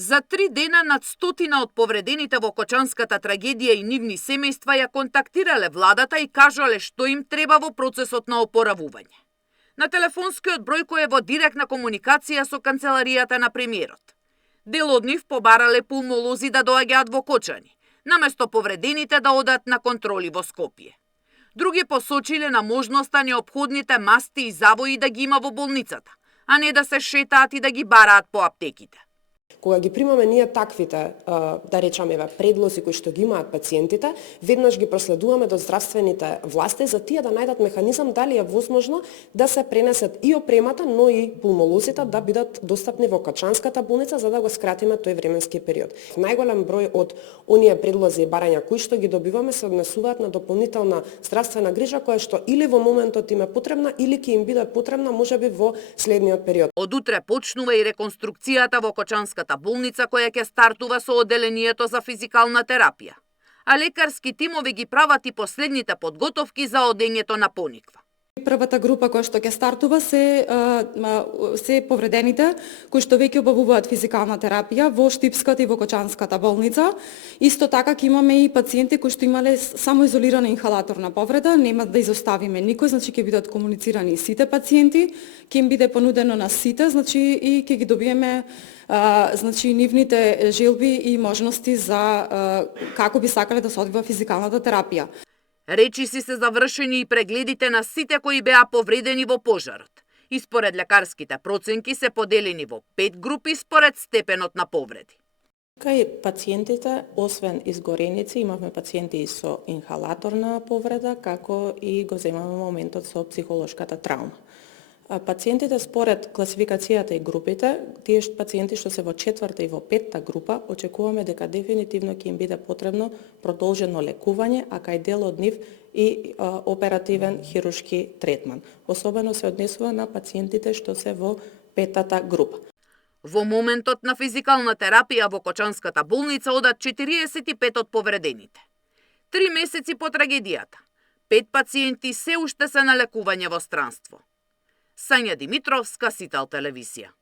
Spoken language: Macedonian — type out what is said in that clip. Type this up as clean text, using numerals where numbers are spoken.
За 3 дена над 100 од повредените во Кочанската трагедија и нивни семејства ја контактирале владата и кажале што им треба во процесот на опоравување. На телефонскиот број кој е во директна комуникација со канцеларијата на премиерот. Дел од нив побарале пулмолози да доаѓаат во Кочани, наместо повредените да одат на контроли во Скопје. Други посочиле на можноста неопходните масти и завои да ги има во болницата, а не да се шетаат и да ги бараат по аптеките. Кога ги примаме ние таквите, да речеме, предлози кои што ги имаат пациентите, веднаш ги проследуваме до здравствените власти за тие да најдат механизам дали е возможно да се пренесат и опремата, но и пулмолозите да бидат достапни во Качанската болница за да го скратиме тој временски период. Најголем број од оние предлози и барања кои што ги добиваме се однесуваат на дополнителна здравствена грижа која што или во моментот им е потребна или ќе им биде потребна можеби во следниот период. Од утре почнува и реконструкцијата во Кочанската болница која ќе стартува со оделението за физикална терапија, а лекарски тимови ги прават и последните подготовки за одењето на Пониква. Првата група која што ќе стартува се повредените кои што веќе обавуваат физикална терапија во Штипската и во Кочанската болница. Исто така ќе имаме и пациенти кои што имале само изолирана инхалаторна повреда, нема да изоставиме никој, значи ќе бидат комуницирани сите пациенти, ќе им биде понудено на сите, значи и ќе ги добиеме значи нивните желби и можности за како би сакале да се одвива физикалната терапија. Речиси се завршени и прегледите на сите кои беа повредени во пожарот. И според лекарските проценки се поделени во 5 групи според степенот на повреди. Кај пациентите, освен изгореници, имавме пациенти и со инхалаторна повреда, како и го земаме моментот со психолошката траума. Пациентите според класификацијата и групите, тие пациенти што се во 4-та и во 5-та група, очекуваме дека дефинитивно ќе им биде потребно продолжено лекување, а кај дел од нив и оперативен хируршки третман. Особено се однесува на пациентите што се во 5-та група. Во моментот на физикална терапија во Кочанската болница одат 45 од повредените. 3 месеци по трагедијата, 5 пациенти се уште се на лекување во странство. Сања Димитровска, Сител телевизија.